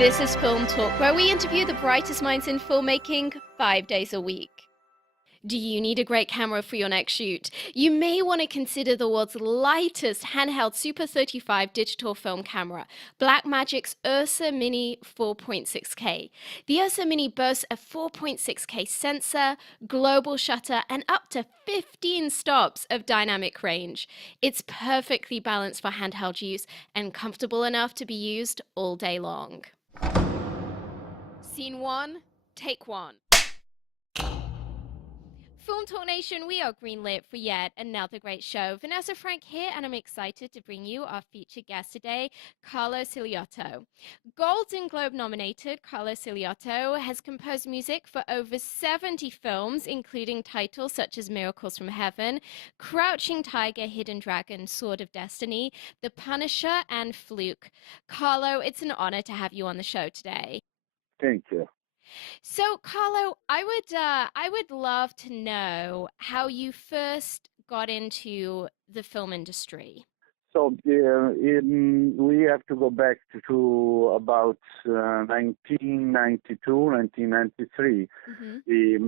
This is Film Talk, where we interview the brightest minds in filmmaking 5 days a week. Do you need a great camera for your next shoot? You may want to consider the world's lightest handheld Super 35 digital film camera, Blackmagic's Ursa Mini 4.6K. The Ursa Mini boasts a 4.6K sensor, global shutter, and up to 15 stops of dynamic range. It's perfectly balanced for handheld use and comfortable enough to be used all day long. Scene 1, take 1. Film Talk Nation, we are greenlit for yet another great show. Vanessa Frank here, and I'm excited to bring you our featured guest today, Carlo Siliotto. Golden Globe nominated Carlo Siliotto has composed music for over 70 films, including titles such as Miracles from Heaven, Crouching Tiger, Hidden Dragon, Sword of Destiny, The Punisher, and Fluke. Carlo, it's an honor to have you on the show today. Thank you. So, Carlo, I would love to know how you first got into the film industry. So we have to go back to about 1992, 1993.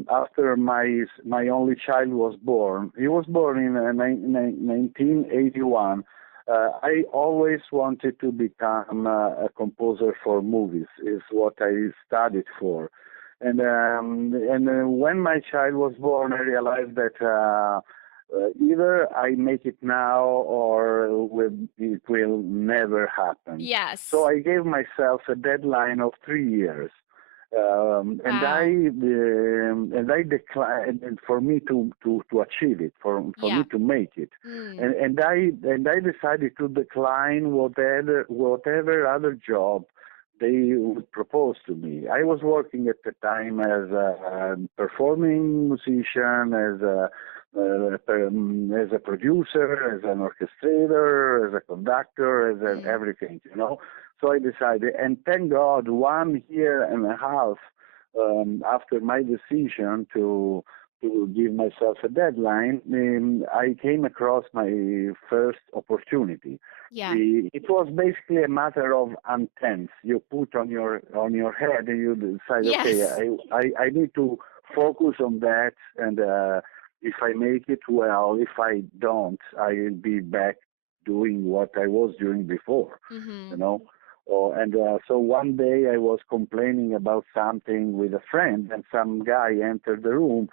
After my only child was born. He was born in 1981. I always wanted to become a composer for movies. Is what I studied for, and when my child was born, I realized that either I make it now or it will never happen. Yes. So I gave myself a deadline of 3 years. And I declined, and for me to achieve it, for me to make it, and I decided to decline whatever other job they would propose to me. I was working at the time as a performing musician, as a producer, as an orchestrator, as a conductor, as everything, So I decided, and thank God, 1 year and a half after my decision to give myself a deadline, I came across my first opportunity. Yeah. It was basically a matter of antennas. You put on your head, and you decide, Yes. okay, I need to focus on that, and if I make it, well. If I don't, I'll be back doing what I was doing before, So one day I was complaining about something with a friend, and some guy entered the room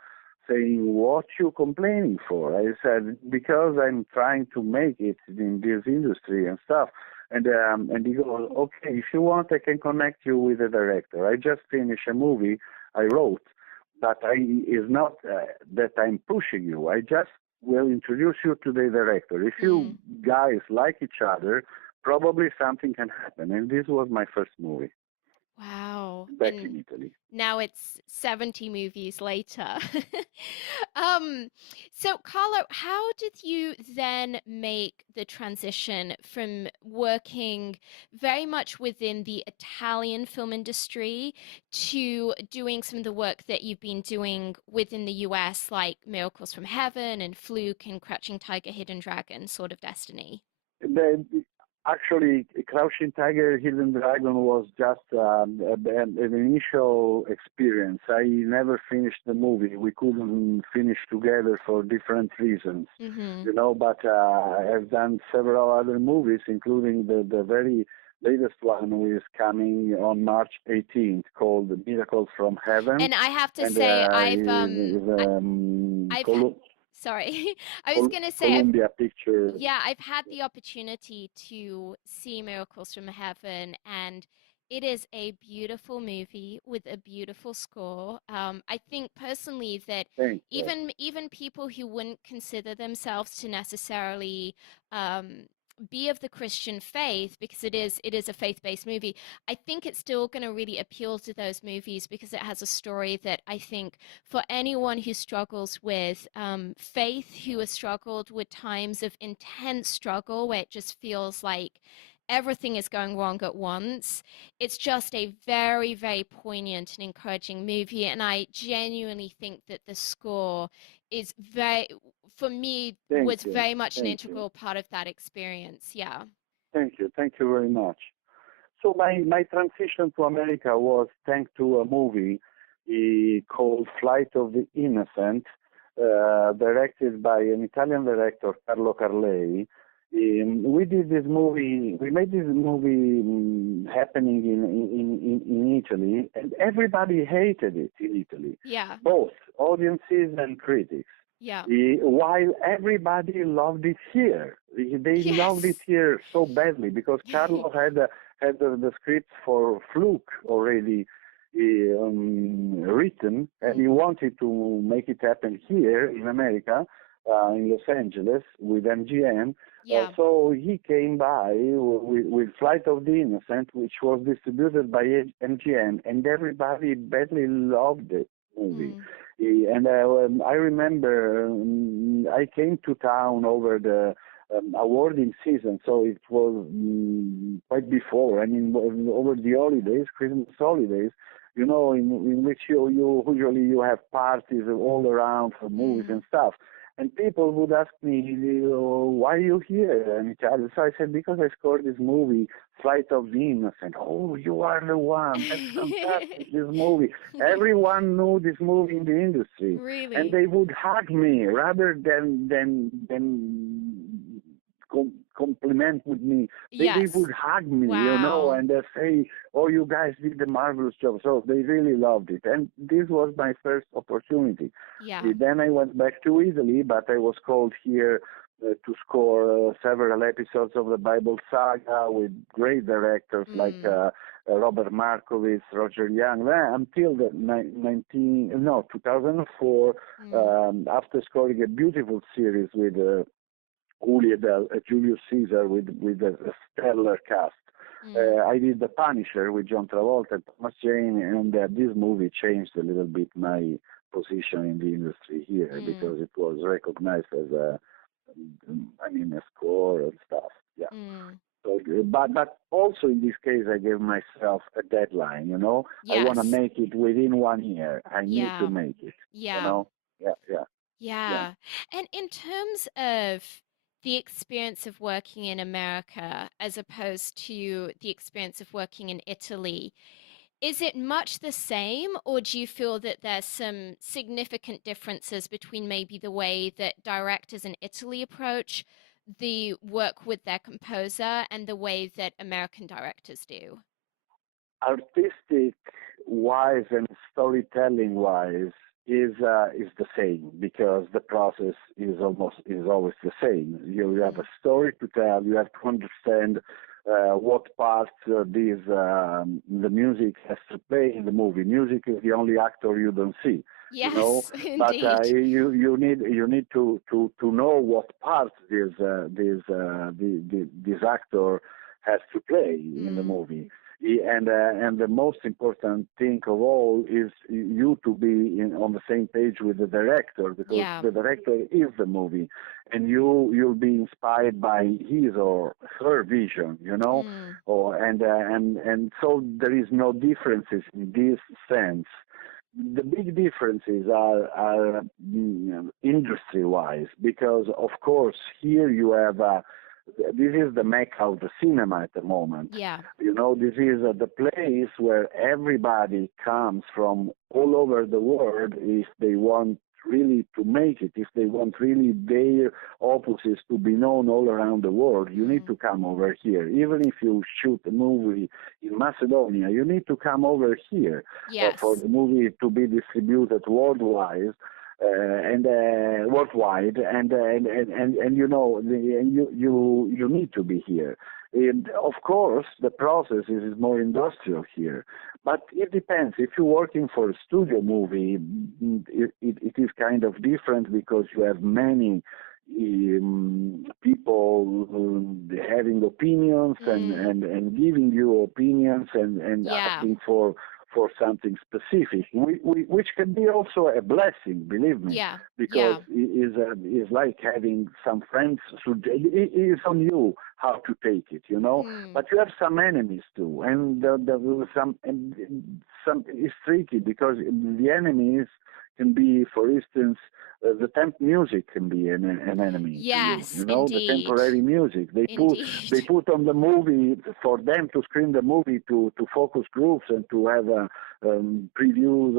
saying, "What you complaining for?" I said, "Because I'm trying to make it in this industry and stuff." And he goes, "Okay, if you want, I can connect you with a director. I just finished a movie I wrote, but it's not that I'm pushing you. I just will introduce you to the director. If you guys like each other, probably something can happen." And this was my first movie. Wow. Back in Italy. Now it's 70 movies later. So Carlo, how did you then make the transition from working very much within the Italian film industry to doing some of the work that you've been doing within the US, like Miracles from Heaven and Fluke and Crouching Tiger, Hidden Dragon, Sword of Destiny? Actually, Crouching Tiger, Hidden Dragon was just an initial experience. I never finished the movie. We couldn't finish together for different reasons, but I've done several other movies, including the very latest one, which is coming on March 18th, called Miracles from Heaven. And I have to say, Sorry, I was going to say, Columbia Pictures. Yeah, I've had the opportunity to see Miracles from Heaven, and it is a beautiful movie with a beautiful score. I think personally that even people who wouldn't consider themselves to necessarily be of the Christian faith, because it is a faith-based movie, I think it's still going to really appeal to those movies because it has a story that I think for anyone who struggles with faith, who has struggled with times of intense struggle where it just feels like everything is going wrong at once, it's just a very, very poignant and encouraging movie. And I genuinely think that the score is for me, was very much an integral part of that experience. Yeah. Thank you very much. So my transition to America was thanks to a movie called Flight of the Innocent, directed by an Italian director, Carlo Carlei. We did this movie. We made this movie happening in Italy, and everybody hated it in Italy, Yeah. both audiences and critics. Yeah. While everybody loved it here, they loved it Yes. here so badly because Carlo had the script for Fluke already written, and he wanted to make it happen here in America, in Los Angeles with MGM. Yeah. So he came by with Flight of the Innocent, which was distributed by MGM, and everybody badly loved the movie. Mm. And I remember I came to town over the awarding season, so it was quite before. I mean, over the holidays, Christmas holidays, in which you usually you have parties all around for movies Mm. and stuff. And people would ask me, why are you here? And so I said, because I scored this movie, Flight of the Innocent. Oh, you are the one. That's fantastic, this movie. Everyone knew this movie in the industry. And Really? they would hug me rather than compliment with me. They Yes. would hug me, Wow. and they say, oh, you guys did a marvelous job. So they really loved it. And this was my first opportunity. Yeah. Then I went back to Italy, but I was called here to score several episodes of the Bible saga with great directors like Mm. Robert Markovitz, Roger Young, until the 2004, Mm. after scoring a beautiful series with Julius Caesar with a stellar cast. Mm. I did The Punisher with John Travolta and Thomas Jane, and this movie changed a little bit my position in the industry here Mm. because it was recognized as a score and stuff. Yeah. Mm. So, but also in this case, I gave myself a deadline. I want to Yes. make it within 1 year. I need to Yeah. make it. You Yeah. know. Yeah, yeah, yeah. Yeah. And in terms of the experience of working in America as opposed to the experience of working in Italy, is it much the same, or do you feel that there's some significant differences between maybe the way that directors in Italy approach the work with their composer and the way that American directors do? Artistic wise and storytelling wise is the same because the process is always the same. You have Mm. a story to tell. You have to understand what parts the music has to play in the movie. Music is the only actor you don't see, Yes, but indeed. you need to know what parts this actor has to play in the Mm. movie. And the most important thing of all is you to be on the same page with the director because Yeah. the director is the movie, and you'll be inspired by his or her vision, Mm. and so there is no differences in this sense. The big differences are industry-wise because, of course, here you have this is the mecca of the cinema at the moment. Yeah. This is the place where everybody comes from all over the world if they want really to make it, if they want really their opuses to be known all around the world. You need Mm. to come over here. Even if you shoot a movie in Macedonia, you need to come over here for Yes. the movie to be distributed worldwide. And worldwide, and you need to be here. And of course, the process is more industrial here, but it depends. If you're working for a studio movie, it is kind of different because you have many people having opinions Mm. and giving you opinions and Yeah. asking for something specific, which can be also a blessing, believe me, Yeah. because Yeah. it is like having some friends. It is on you how to take it, Mm. But you have some enemies too, and some it's tricky because the enemies can be, for instance, the temp music can be an enemy to you. Yes, You know, the indeed. temporary music they Indeed. put on the movie for them to screen the movie to focus groups and to have previews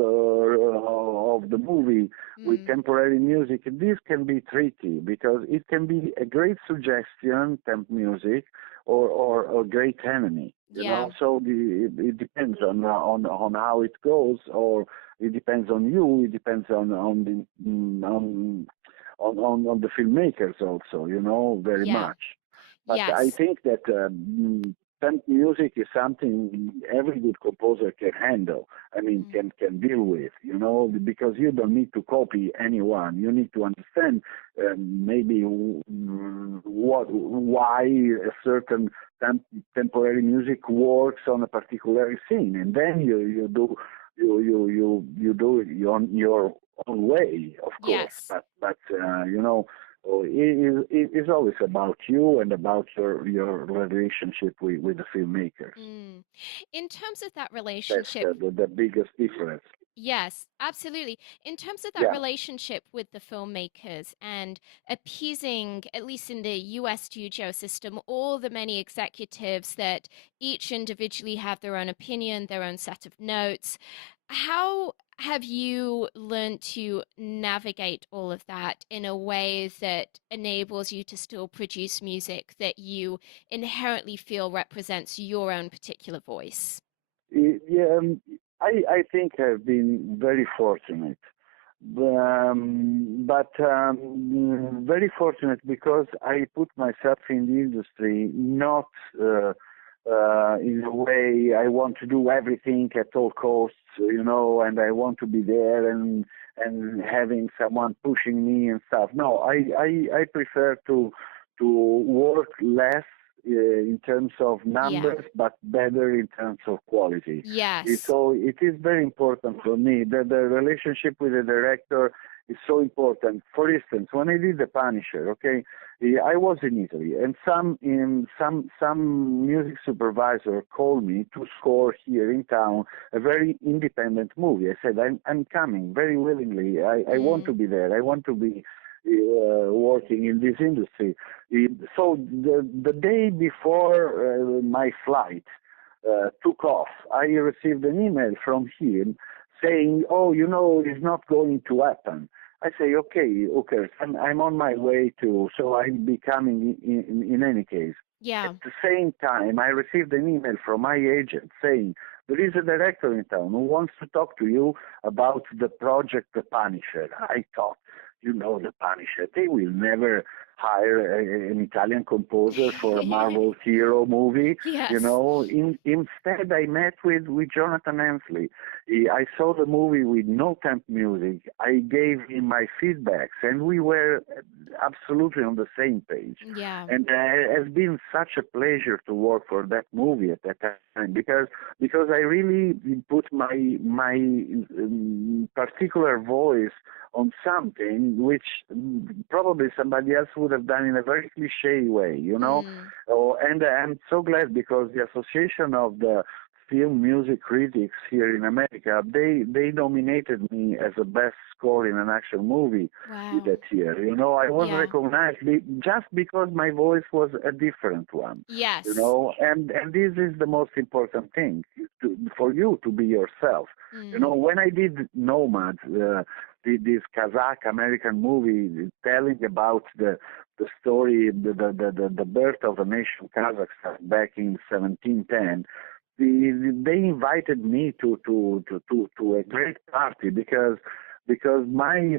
of the movie with Mm. temporary music. This can be tricky because it can be a great suggestion, temp music, or a great enemy. You Yeah. know, so it depends on how it goes, or it depends on you. It depends on the on the filmmakers also. You know, very Yeah. much. But I Yes. think that temp music is something every good composer can handle. I mean, Mm. can deal with. You know, because you don't need to copy anyone. You need to understand maybe why a certain temporary music works on a particular scene, and then you do it on your own way, of course. Yes. But you know, it's always about you and about your relationship with the filmmakers. Mm. In terms of that That's relationship, the biggest difference. yes, absolutely. In terms of that Yeah. relationship with the filmmakers and appeasing, at least in the US studio system, all the many executives that each individually have their own opinion, their own set of notes, how have you learned to navigate all of that in a way that enables you to still produce music that you inherently feel represents your own particular voice? Yeah, I think I've been very fortunate, very fortunate because I put myself in the industry not in a way I want to do everything at all costs, you know, and I want to be there and having someone pushing me and stuff. No, I prefer to work less in terms of Yeah. numbers, but better in terms of quality. Yes. So it is very important for me that the relationship with the director is so important. For instance, when I did The Punisher, okay, I was in Italy, and some music supervisor called me to score here in town a very independent movie. I said, I'm coming very willingly. I want to Mm. be there. I want to be working in this industry. So the day before my flight took off, I received an email from him saying, "Oh, you know, it's not going to happen." I say, okay, I'm on my way to, so I'll be coming in any case. At Yeah. the same time, I received an email from my agent saying, there is a director in town who wants to talk to you about the project The Punisher. I thought, you know, The Punisher, they will never hire an Italian composer for a Marvel hero movie. You Yes. know, instead I met with Jonathan Hemsley. I saw the movie with no temp music. I gave him my feedbacks, and we were absolutely on the same page. Yeah. And it has been such a pleasure to work for that movie at that time because I really put my particular voice on something which probably somebody else would have done in a very cliche way, you know. Mm. Oh, and I'm so glad because the Association of the Film Music Critics here in America, they nominated me as the best score in an action movie Wow. that year. You know, I was Yeah. recognized just because my voice was a different one. You Yes. know, and this is the most important thing for you to be yourself. You know, Mm. when I did Nomad, this Kazakh American movie telling about the story, the birth of the nation Kazakhstan back in 1710, they invited me to a great party because my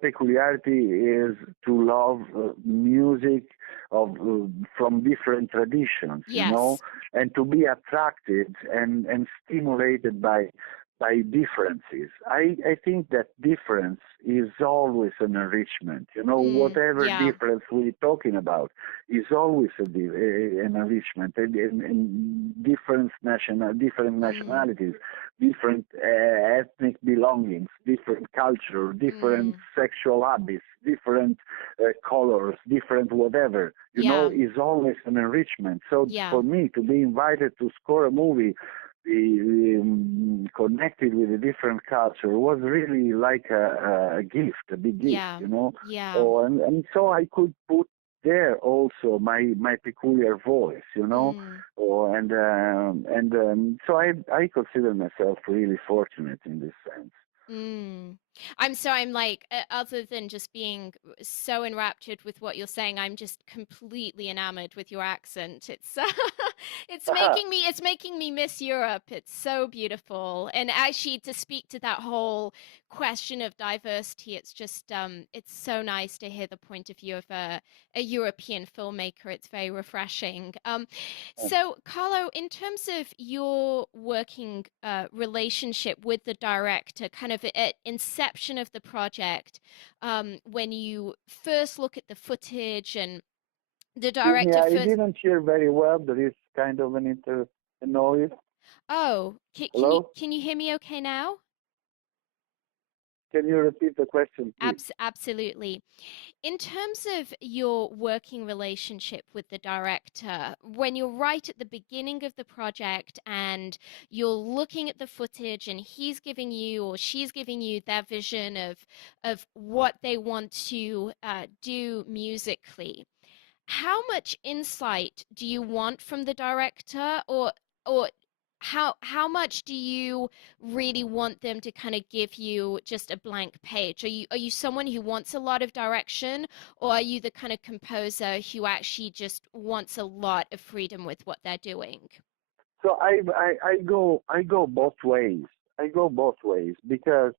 peculiarity is to love music of from different traditions, you know, Yes. and to be attracted and stimulated by differences. I think that difference is always an enrichment. You know, Mm. whatever Yeah. difference we're talking about is always an enrichment. And different Mm. nationalities, different ethnic belongings, different culture, different Mm. sexual habits, different colors, different whatever. You know, Yeah. is always an enrichment. So Yeah. for me to be invited to score a movie connected with a different culture was really like a gift, a big gift, Yeah. you know. Yeah. Oh, and so I could put there also my peculiar voice, you know. Mm. Oh, and so I consider myself really fortunate in this sense. Mm. I'm like, other than just being so enraptured with what you're saying, I'm just completely enamored with your accent. It's it's making me miss Europe. It's so beautiful. And actually to speak to that whole question of diversity, it's just it's so nice to hear the point of view of a European filmmaker. It's very refreshing. So, Carlo, in terms of your working relationship with the director, kind of at inception of the project, when you first look at the footage and the Excuse me, director I first. didn't hear very well. There is kind of a noise. Oh, Hello? can you hear me okay now? Can you repeat the question, please? Absolutely. In terms of your working relationship with the director, when you're right at the beginning of the project and you're looking at the footage and he's giving you or she's giving you their vision of what they want to do musically, how much insight do you want from the director, or how much do you really want them to kind of give you just a blank page? Are you someone who wants a lot of direction, or are you the kind of composer who actually just wants a lot of freedom with what they're doing? So I go both ways. I go both ways because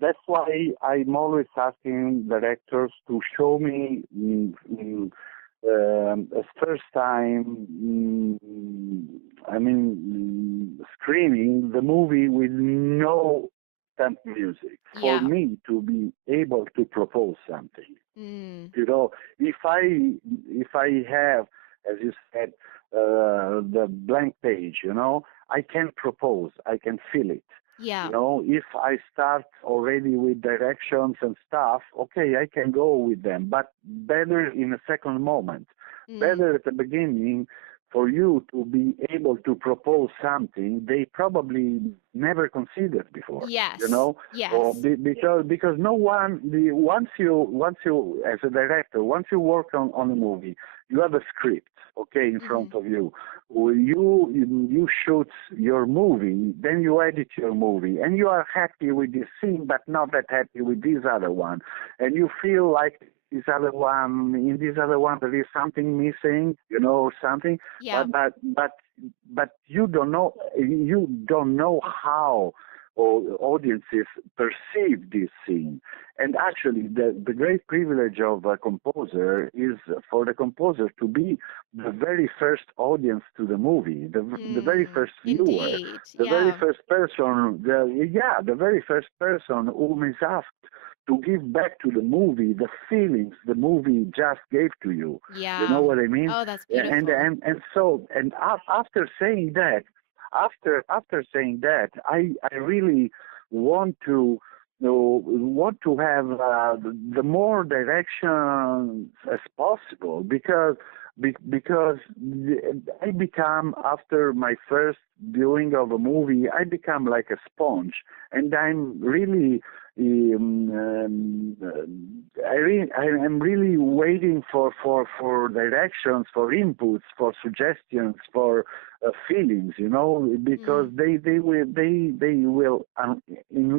that's why I'm always asking directors to show me as first time, screening the movie with no stamp music for Yeah. me to be able to propose something. Mm. You know, if I have, as you said, the blank page, you know, I can propose, I can feel it. You Yeah. know, if I start already with directions and stuff, okay, I can go with them, but better in a second moment. Mm. Better at the beginning for you to be able to propose something they probably never considered before, you Yes. know, or Yes. because no one, once you as a director, once you work on a movie, you have a script, okay, in Hmm. front of you. You shoot your movie, then you edit your movie, and you are happy with this scene, but not that happy with this other one, and you feel like in this other one there is something missing, you know, or something, Yeah. but you don't know how audiences perceive this scene. And actually, the great privilege of a composer is for the composer to be the very first audience to the movie, the very Mm. first viewer, Indeed. the very Yeah. first person, the very first person whom is asked to give back to the movie the feelings the movie just gave to you. You know Yeah. what I mean? Oh, that's And beautiful. and and so and after saying that, I really want to have the more direction as possible because I become, after my first viewing of a movie, I become like a sponge, and I'm really I am really waiting for directions, for inputs, for suggestions, for feelings, you know, because Mm. they will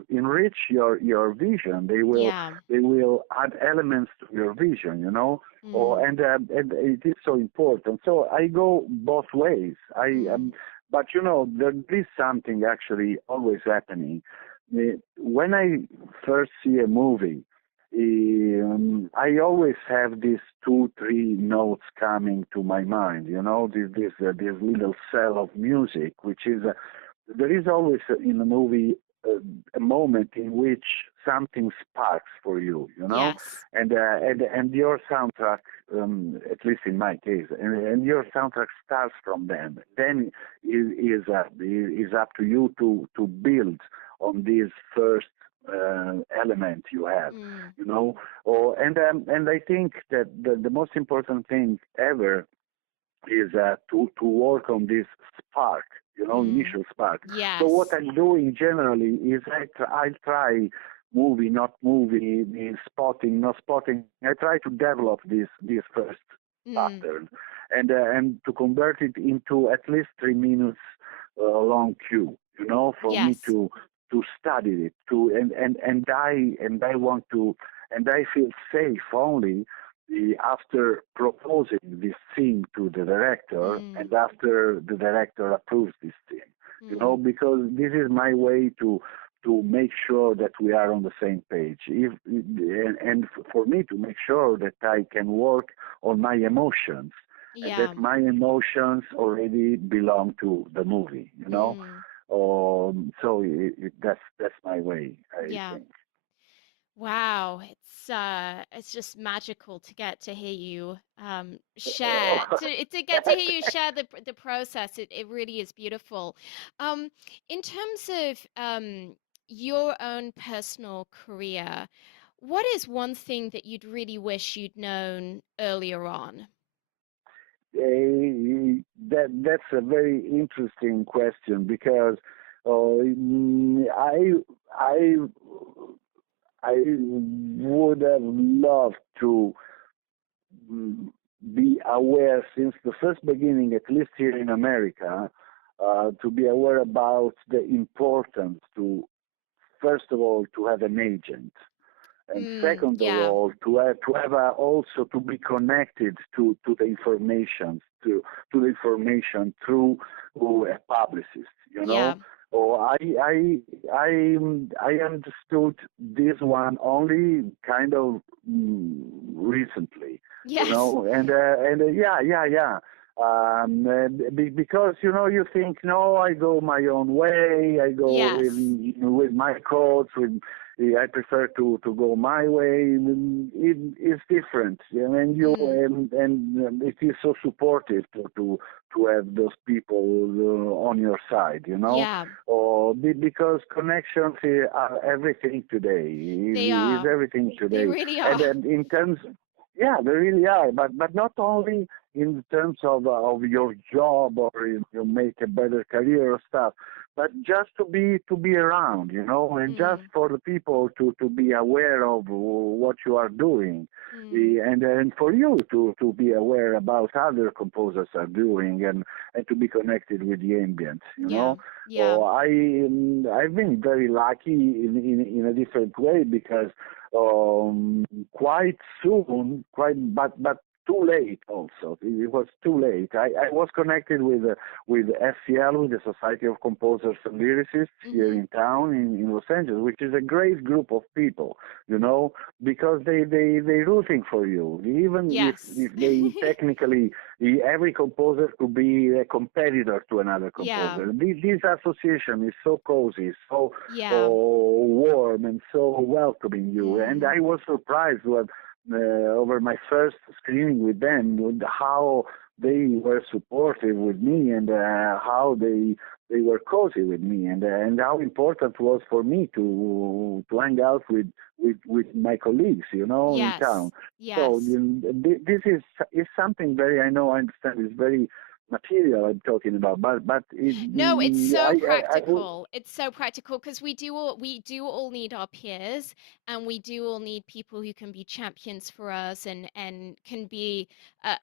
enrich your vision. Yeah. They will add elements to your vision, you know. Mm. And it is so important. So I go both ways. Mm. But you know, there is something actually always happening. When I first see a movie, I always have these 2, 3 notes coming to my mind. You know, this little cell of music, which is there is always in a movie a moment in which something sparks for you. You know, Yes. and your soundtrack, at least in my case, and your soundtrack starts from them. Then is up to you to build on this first element you have, Mm. you know. And I think that the most important thing ever is to work on this spark, Mm. initial spark. So what Yes. I'm doing generally is I try movie, not movie, spotting, not spotting. I try to develop this first Mm. pattern, and to convert it into at least 3 minutes long cue. For me Yes. to study it, and I want to, and I feel safe only after proposing this scene to the director Mm. and after the director approves this scene. Mm. Because this is my way to make sure that we are on the same page. And for me to make sure that I can work on my emotions and Yeah. that my emotions already belong to the movie. Mm. So that's my way, I Yeah. think. Wow, it's just magical to get to hear you share to get to hear you share the process. It really is beautiful. Um, in terms of your own personal career, what is one thing that you'd really wish you'd known earlier on? That's a very interesting question because I I would have loved to mm, be aware since the first beginning, at least here in America, to be aware about the importance to, first of all, to have an agent, and Mm, second of yeah, all, to have also to be connected to the information to the information through a publicist. yeah, Or I understood this one only kind of recently. yes, Yeah. Because you think, no, I go my own way, I go yes, with my codes, with I prefer to go my way. It's different, and mm, it is so supportive to have those people on your side, yeah, or because connections are everything today. they Is are. everything They today, really and are. then in terms, yeah, they really are. But not only in terms of your job or you make a better career or stuff, but just to be around, and just Mm, for the people to be aware of what you are doing, mm, and for you to be aware about other composers are doing, and to be connected with the ambient, yeah, yeah, Or I've been very lucky in a different way because quite soon, but too late also. It was too late. I was connected with SCL, with the Society of Composers and Lyricists here mm-hmm. in town in Los Angeles, which is a great group of people, because they rooting for you. Even Yes. if they technically, every composer could be a competitor to another Yeah, composer. This association is so cozy, so yeah, warm, and so welcoming you. And mm, I was surprised over my first screening with them, with how they were supportive with me, and how they were cozy with me, and how important it was for me to hang out with my colleagues, in yes, town. So yes. this is something very, I understand, is very material I'm talking about, but No, it's so I practical. It's so practical because we do all need our peers, and we do all need people who can be champions for us and can be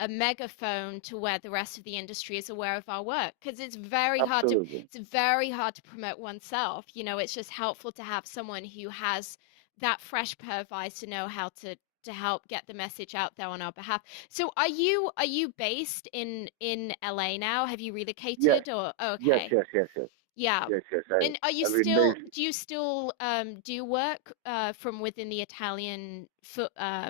a megaphone to where the rest of the industry is aware of our work. Because absolutely. it's very hard to promote oneself. It's just helpful to have someone who has that fresh pair of eyes to know how to help get the message out there on our behalf. So are you based in LA now? Have you Yes, relocated or yes, okay. yes, yes, yes, Yeah. yes, yes. And are you I've been still based. do you still do work from within the Italian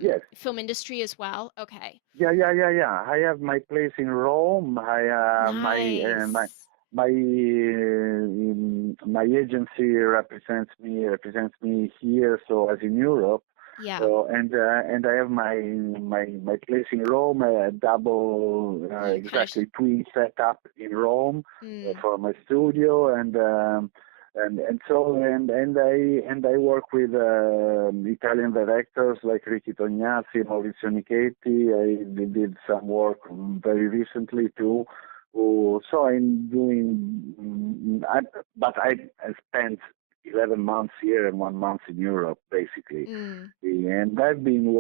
Yes. film industry as well? Okay. Yeah. I have my place in Rome. I Nice. my agency represents me here, so as in Europe. Yeah. And I have my place in Rome, a double, Mm, kind of exactly twin setup in Rome mm, for my studio, and I work with Italian directors like Ricky Tognazzi, Maurizio Nichetti. I did some work very recently too. So I'm doing I, but I spent 11 months here and 1 month in Europe, basically. Mm. And I've been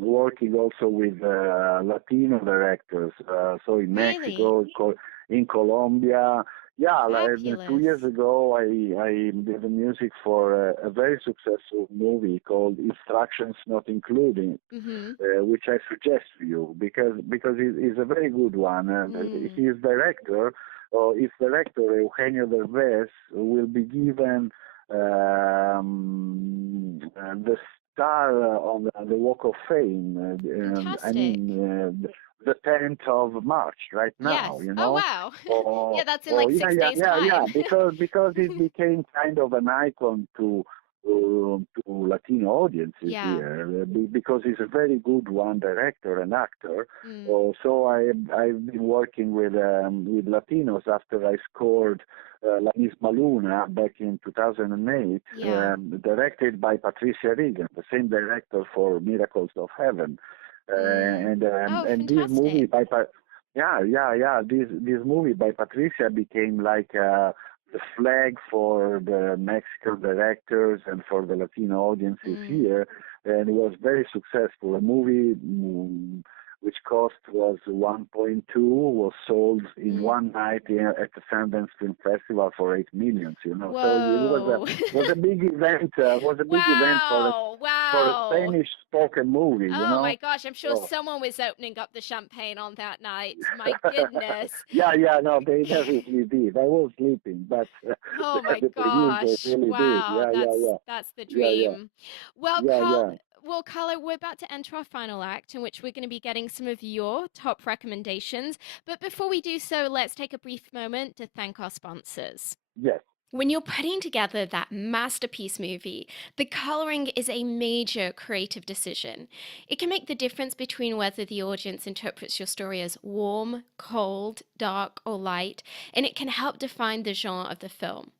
working also with Latino directors. So in Really? Mexico, in Colombia. Yeah, like 2 years Fabulous. ago, I did the music for a very successful movie called Instructions Not Included, Mm-hmm. which I suggest to you because it is a very good one. Mm. His director, its director Eugenio Derbez, will be given the star on the Walk of Fame. I Fantastic. mean, the 10th of March, right now. Yes. Oh, wow. Or Yeah, that's in or like yeah, 6 days' yeah, time. because it became kind of an icon to Latino audiences Yeah. here because he's a very good one director and actor. Mm. So I've been working with Latinos after I scored La Misma Luna back in 2008, Yeah. directed by Patricia Regan, the same director for Miracles of Heaven, Mm. Oh, and this movie fantastic. yeah, this movie by Patricia became like the flag for the Mexican directors and for the Latino audiences Mm. here, and it was very successful. A movie which cost was 1.2 was sold in Mm. one night at the Sundance Film Festival for 8 million. So it Whoa. was a big event. Was a big event Wow. for a Wow. Spanish spoken movie. Oh my gosh, I'm sure So someone was opening up the champagne on that night. My goodness. yeah, no, they definitely did. I was sleeping, but Oh my the producers gosh. really did. Wow. Yeah, yeah, yeah, That's the yeah, yeah, dream. Well, yeah, Carl, yeah. Carlo, we're about to enter our final act in which we're going to be getting some of your top recommendations. But before we do so, let's take a brief moment to thank our sponsors. Yes. When you're putting together that masterpiece movie, the coloring is a major creative decision. It can make the difference between whether the audience interprets your story as warm, cold, dark, or light, and it can help define the genre of the film.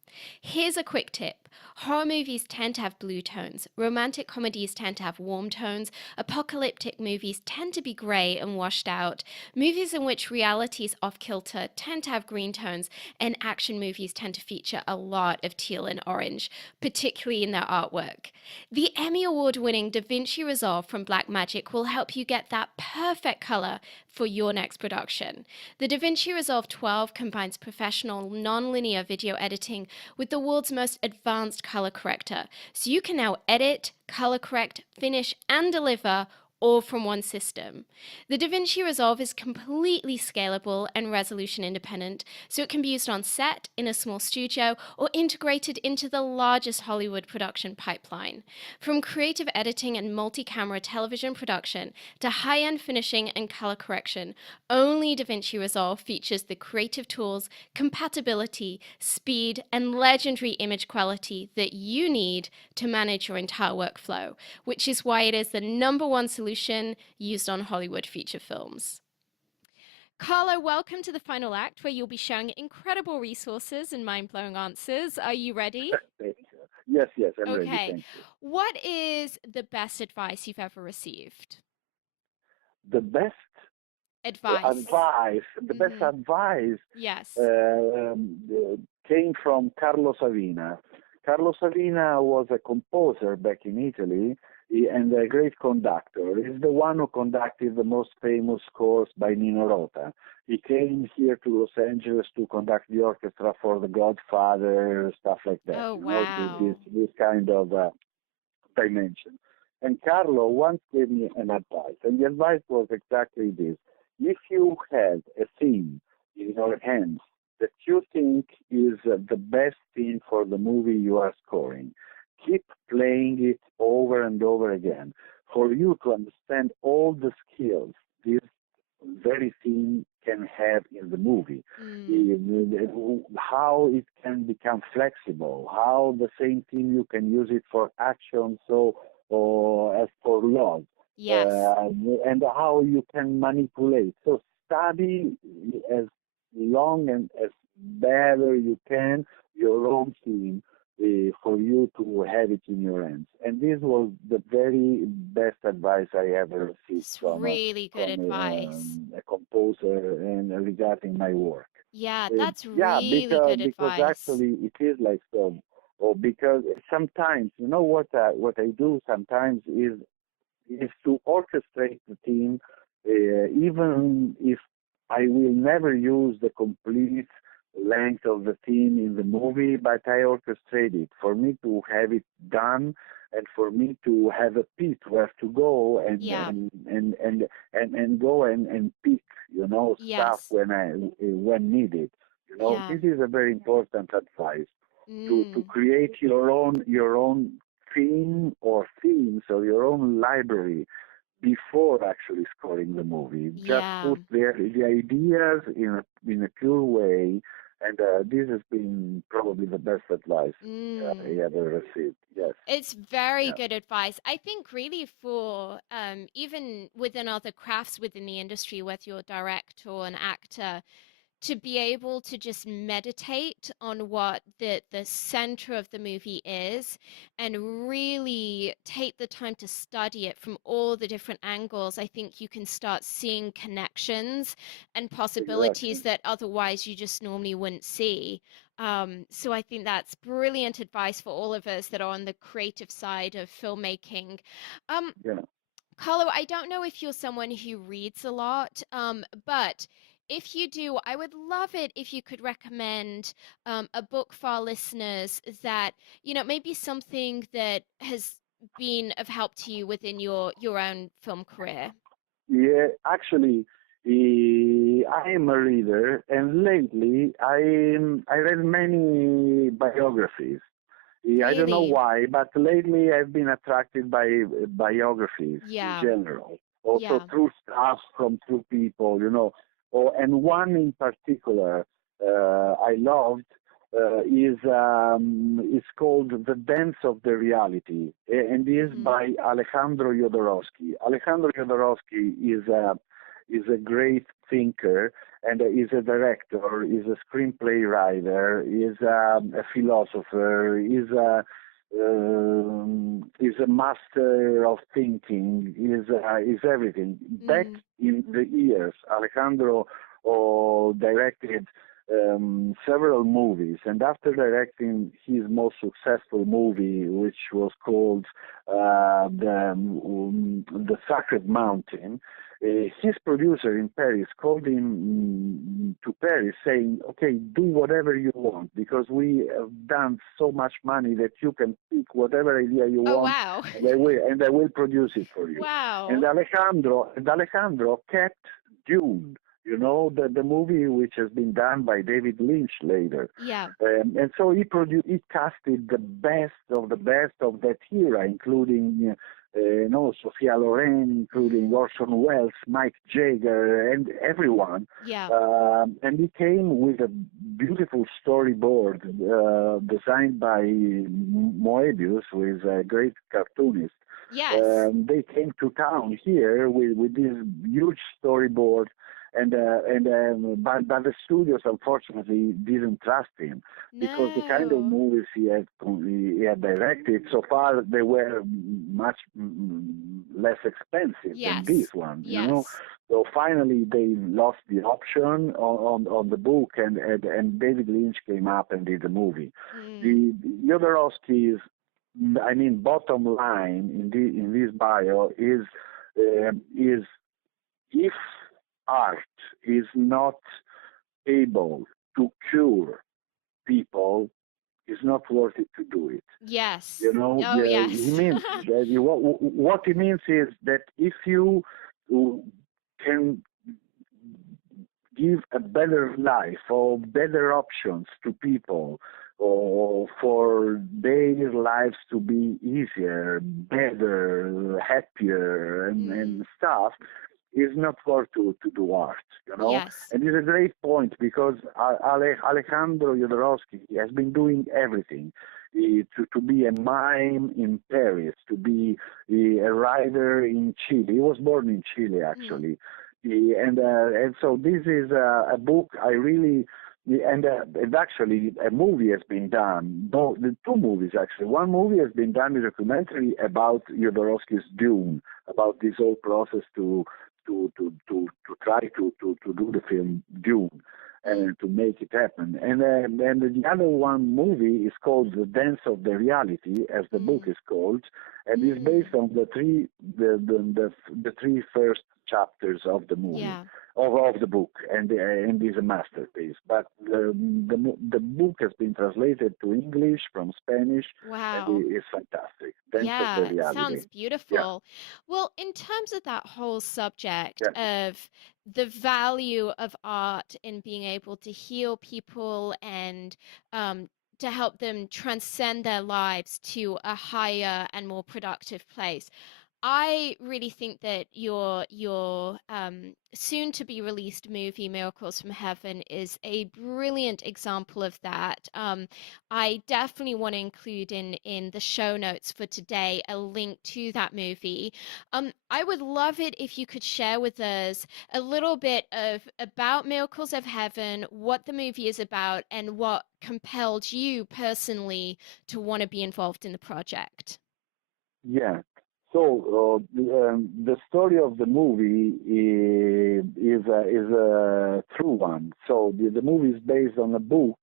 Here's a quick tip. Horror movies tend to have blue tones, romantic comedies tend to have warm tones, apocalyptic movies tend to be grey and washed out, movies in which reality is off kilter tend to have green tones, and action movies tend to feature a lot of teal and orange, particularly in their artwork. The Emmy Award winning Da Vinci Resolve from Blackmagic will help you get that perfect color for your next production. The Da Vinci Resolve 12 combines professional non-linear video editing with the world's most advanced color corrector, so you can now edit, color correct, finish, and deliver all from one system. The DaVinci Resolve is completely scalable and resolution independent, so it can be used on set, in a small studio, or integrated into the largest Hollywood production pipeline. From creative editing and multi-camera television production to high-end finishing and color correction, only DaVinci Resolve features the creative tools, compatibility, speed, and legendary image quality that you need to manage your entire workflow, which is why it is the #1 solution used on Hollywood feature films. Carlo, welcome to the final act where you'll be sharing incredible resources and mind blowing answers. Are you ready? Thank you. Yes, I'm ready. Okay. Thank you. What is the best advice you've ever received? The best Advice. the best Mm-hmm. advice Yes. came from Carlo Savina. Carlo Savina was a composer back in Italy and a great conductor. He's the one who conducted the most famous scores by Nino Rota. He came here to Los Angeles to conduct the orchestra for The Godfather, stuff like that. Oh, This wow. kind of dimension. And Carlo once gave me an advice, and the advice was exactly this. If you have a theme in your hands that you think is the best theme for the movie you are scoring, keep playing it over and over again for you to understand all the skills this very theme can have in the movie. Mm. How it can become flexible, how the same theme you can use it for action, so or as for love, Yes. and how you can manipulate. So study as long and as better you can your own theme for you to have it in your hands. And this was the very best advice I ever received It's from really good advice. a composer and regarding my work. Yeah, that's Yeah, really good because advice. actually it is like so. Or because sometimes, you know what I do sometimes is to orchestrate the team, even if I will never use the complete length of the team in the movie, but I orchestrate it for me to have it done and for me to have a pit where to go Yeah. and go and pick, stuff Yes. when needed. Yeah. This is a very important advice to Mm. create your own theme or themes or your own library before actually scoring the movie. Just Yeah. put the ideas in a pure way, and this has been probably the best advice I Mm. ever received. Yes, It's very yeah, good advice. I think really for even within other crafts within the industry, whether you're a director or an actor, to be able to just meditate on what the center of the movie is and really take the time to study it from all the different angles, I think you can start seeing connections and possibilities exactly. that otherwise you just normally wouldn't see. So I think that's brilliant advice for all of us that are on the creative side of filmmaking. Um, Yeah. Carlo, I don't know if you're someone who reads a lot, but if you do, I would love it if you could recommend a book for our listeners that, maybe something that has been of help to you within your own film career. Yeah, actually, I am a reader, and lately I read many biographies. Yeah, I don't know Really? why, but lately I've been attracted by biographies in Yeah. general. Also Yeah. true stuff from true people. And one in particular I loved is called The Dance of the Reality, and is Mm-hmm. by Alejandro Jodorowsky. Alejandro Jodorowsky is a great thinker and is a director, is a screenplay writer, is a philosopher, is a master of thinking, is everything. Back Mm. in the years, Alejandro directed several movies, and after directing his most successful movie, which was called the Sacred Mountain, his producer in Paris called him to Paris saying, okay, do whatever you want because we have done so much money that you can pick whatever idea you Oh, want wow. and I will produce it for you. And Wow. Alejandro kept Dune, the movie which has been done by David Lynch later. Yeah. And so he casted the best of that era, including Sophia Loren, including Mm. Orson Welles, Mike Jagger, and everyone. Yeah. And he came with a beautiful storyboard designed by Moebius, who is a great cartoonist. Yes. They came to town here with this huge storyboard, but the studios unfortunately didn't trust him because the kind of No. movies he had directed so far they were much less expensive than this Yes. one. Yes. So finally they lost the option on the book, and David Lynch came up and did the movie. Mm. The Jodorowsky's, I mean, bottom line in this bio is if art is not able to cure people, it's not worth it to do it. Yes. Oh, Yeah, he yes. means what he means is that if you can give a better life or better options to people or for their lives to be easier, better, happier and Mm. stuff is not worth to do art. Yes. And it's a great point because Alejandro Jodorowsky has been doing everything. To be a mime in Paris, to be a writer in Chile. He was born in Chile, Mm. actually. And so this is a book I really and actually a movie has been done. The two movies actually. One movie has been done, a documentary about Jodorowsky's Dune, about this whole process to try to do the film Dune. Mm. and to make it happen. And the other one movie is called The Dance of the Reality, as the book Mm. is called, and is based Mm. on the three first chapters of the movie. Yeah. Of the book, and is a masterpiece. But the book has been translated to English from Spanish, and Wow. it is fantastic. Dance of the Yeah, it Reality. sounds Yeah, beautiful. Well, in terms of that whole subject yeah, of the value of art in being able to heal people and um, to help them transcend their lives to a higher and more productive place, I really think that your soon to be released movie Miracles from Heaven is a brilliant example of that. I definitely want to include in the show notes for today a link to that movie. I would love it if you could share with us a little bit of about Miracles of Heaven, what the movie is about, and what compelled you personally to want to be involved in the project. yeah. So the story of the movie is a true one. So the movie is based on a book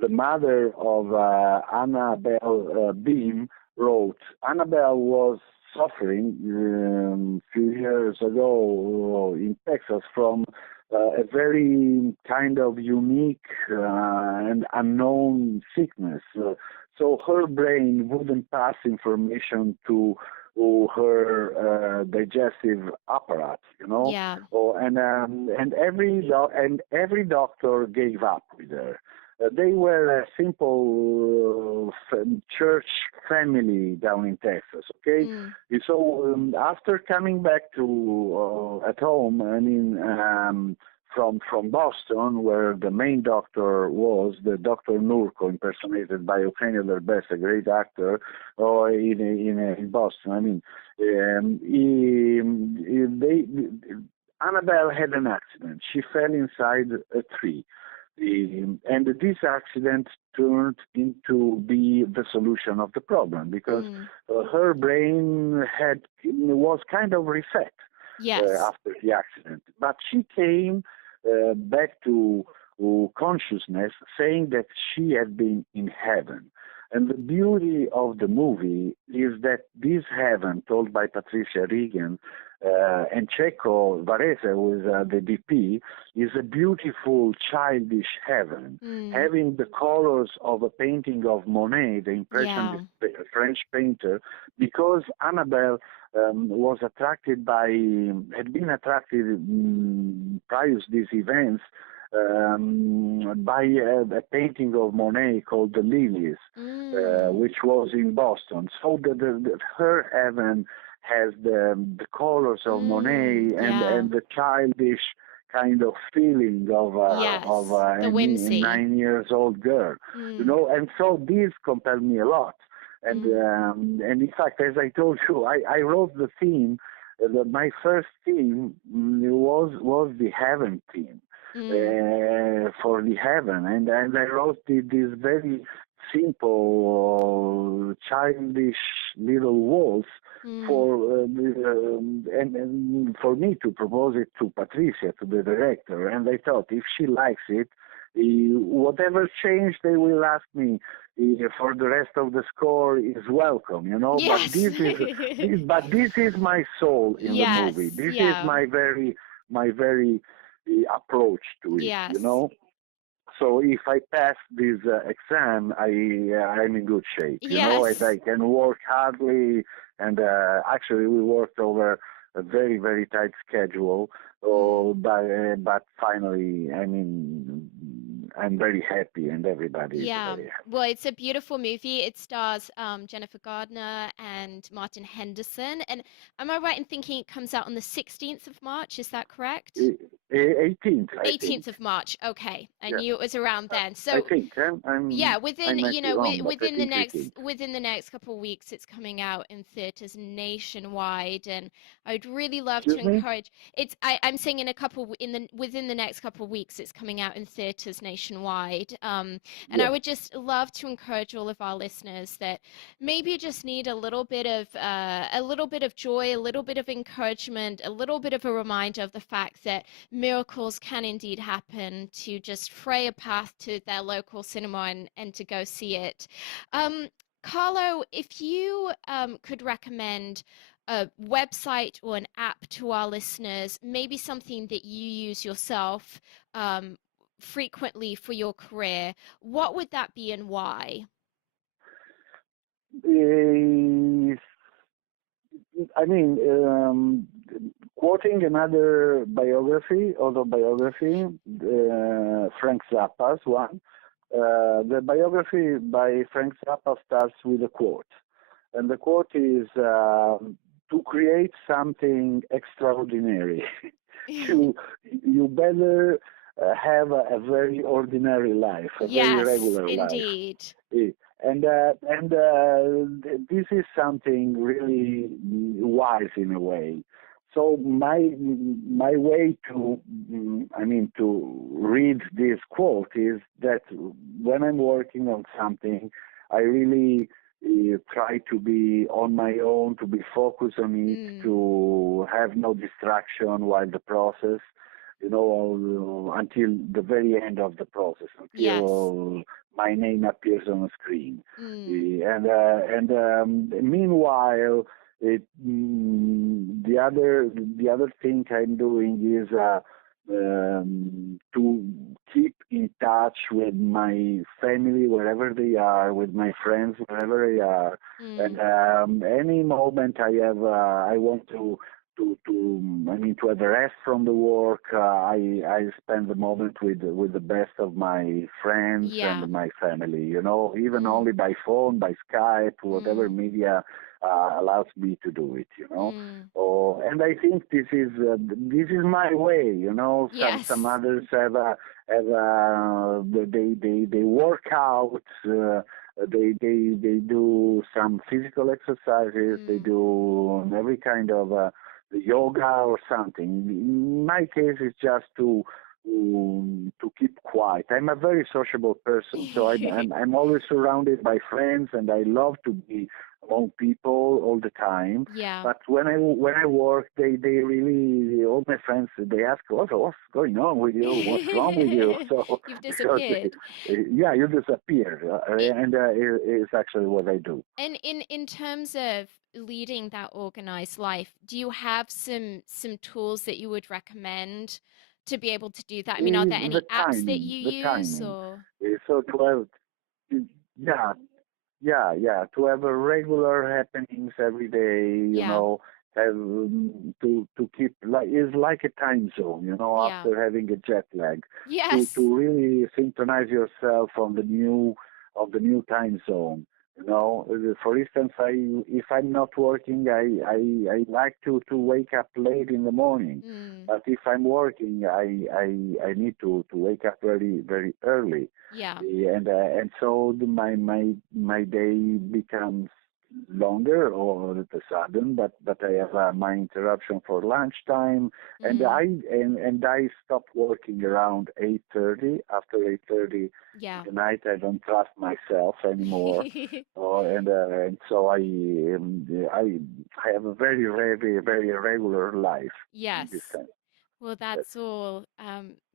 the mother of Annabelle Beam wrote. Annabelle was suffering few years ago in Texas from a very kind of unique and unknown sickness. So her brain wouldn't pass information to her digestive apparatus, you know. Yeah. Oh, and every doctor gave up with her. They were a simple church family down in Texas. Okay, Mm. so after coming back to at home, I mean. From Boston, where the main doctor was, the Dr. Nurko, impersonated by Eugenio Derbez, a great actor, or in Boston. I mean, Annabelle had an accident. She fell inside a tree. And this accident turned into be the solution of the problem because Mm. her brain was kind of reset Yes. after the accident. But she came back to consciousness, saying that she had been in heaven. And the beauty of the movie is that this heaven, told by Patricia Regan and Checo Varese, who is the DP, is a beautiful childish heaven, Mm. having the colors of a painting of Monet, the Yeah. Impressionist French painter, because Annabelle had been attracted prior to these events by a painting of Monet called The Lilies, Mm. which was in Boston. So her heaven has the colors of Mm. Monet Yeah. and the childish kind of feeling of Yes. The a whimsy. 9 years old girl, you Mm. know. And so this compelled me a lot. Mm. And in fact, as I told you, I wrote the theme. My first theme was the heaven theme Mm. for the heaven, and I wrote this very simple, childish little waltz Mm. for and for me to propose it to Patricia, to the director, and I thought if she likes it, whatever change they will ask me for the rest of the score is welcome, you know. But Yes. this is my soul in the movie. Yes. This is Yeah. my very approach to it, you Yes. know. So if I pass this exam, I'm in good shape, you know, and Yes. I can work hardly. And actually, we worked over a very very tight schedule. Mm. Oh, but finally, I mean, I'm very happy, and everybody is Yeah. very happy. Well, it's a beautiful movie. It stars Jennifer Gardner and Martin Henderson. And am I right in thinking it comes out on the 16th of March? Is that correct? 18th, I think. 18th of March. Okay. I Yeah, knew it was around then. I So think. yeah, I within might you be know wrong, but I within the think next 18th. couple of weeks it's coming out in theaters nationwide, and I'd really love to Excuse me. encourage I'm saying in a couple in the within the next couple of weeks it's coming out in theaters nationwide, and I Yeah. would just love to encourage all of our listeners that maybe you just need a little bit of joy, a little bit of encouragement, a little bit of a reminder of the fact that miracles can indeed happen, to just fray a path to their local cinema and to go see it. Um, Carlo, if you could recommend a website or an app to our listeners, maybe something that you use yourself um, frequently for your career, what would that be and why? Uh, I mean, quoting another biography, autobiography, Frank Zappa's one. The biography by Frank Zappa starts with a quote, and the quote is, "To create something extraordinary, you you better have a very ordinary life, a very Yes, regular life." indeed. Eh, this is something really wise in a way. So my way to to read this quote is that when I'm working on something, I really try to be on my own, to be focused on it, Mm, to have no distraction while the process, until the very end of the process, yes. until my name appears on the screen. Mm, Meanwhile, the other thing I'm doing is to keep in touch with my family wherever they are, with my friends wherever they are, and mm, any moment I want to have a rest from the work. I spend the moment with the best of my friends yeah. and my family. Even Mm, only by phone, by Skype, whatever mm, media allows me to do it. mm. Oh, and I think this is my way. Some Yes. others they work out. They do some physical exercises. They Mm. do every kind of yoga or something. In my case, it's just to keep quiet. I'm a very sociable person, so I'm always surrounded by friends, and I love to be among people all the time. Yeah. But when I work, they really, all my friends, they ask, what's going on with you? What's wrong with you? So You've because disappeared. yeah, you disappear, It, and it's actually what I do. and in terms of leading that organized life, do you have some tools that you would recommend to be able to do that? I mean, are there any apps that you The use timing. or So to have, yeah, yeah, to have a regular happenings every day, yeah. have to keep like is like a time zone, Yeah. after having a jet lag, Yes. to really synchronize yourself on the new time zone. For instance, if I'm not working, I like to wake up late in the morning. Mm. But if I'm working, I need to wake up very very early. Yeah. And so my day becomes longer all of a sudden, but I have my interruption for lunchtime, and Mm. I stop working around 8:30. After 8:30 in Yeah. the night, I don't trust myself anymore. And so I have a very very very irregular life in this Yes. sense. Well, That's that's all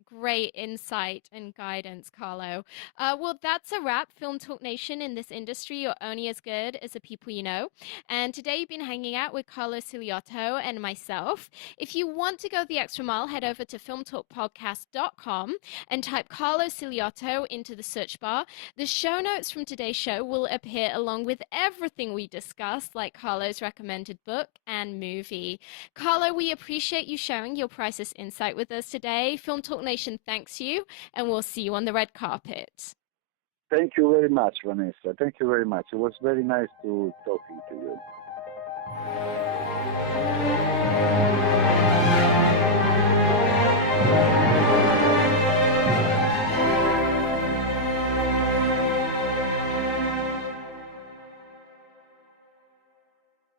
great insight and guidance, Carlo. Well, that's a wrap. Film Talk Nation, in this industry, you're only as good as the people you know. And today you've been hanging out with Carlo Siliotto and myself. If you want to go the extra mile, head over to filmtalkpodcast.com and type Carlo Siliotto into the search bar. The show notes from today's show will appear along with everything we discussed, like Carlo's recommended book and movie. Carlo, we appreciate you sharing your priceless insight with us today. Film Talk Nation thanks you, and we'll see you on the red carpet. Thank you very much, Vanessa. Thank you very much. It was very nice to talking to you.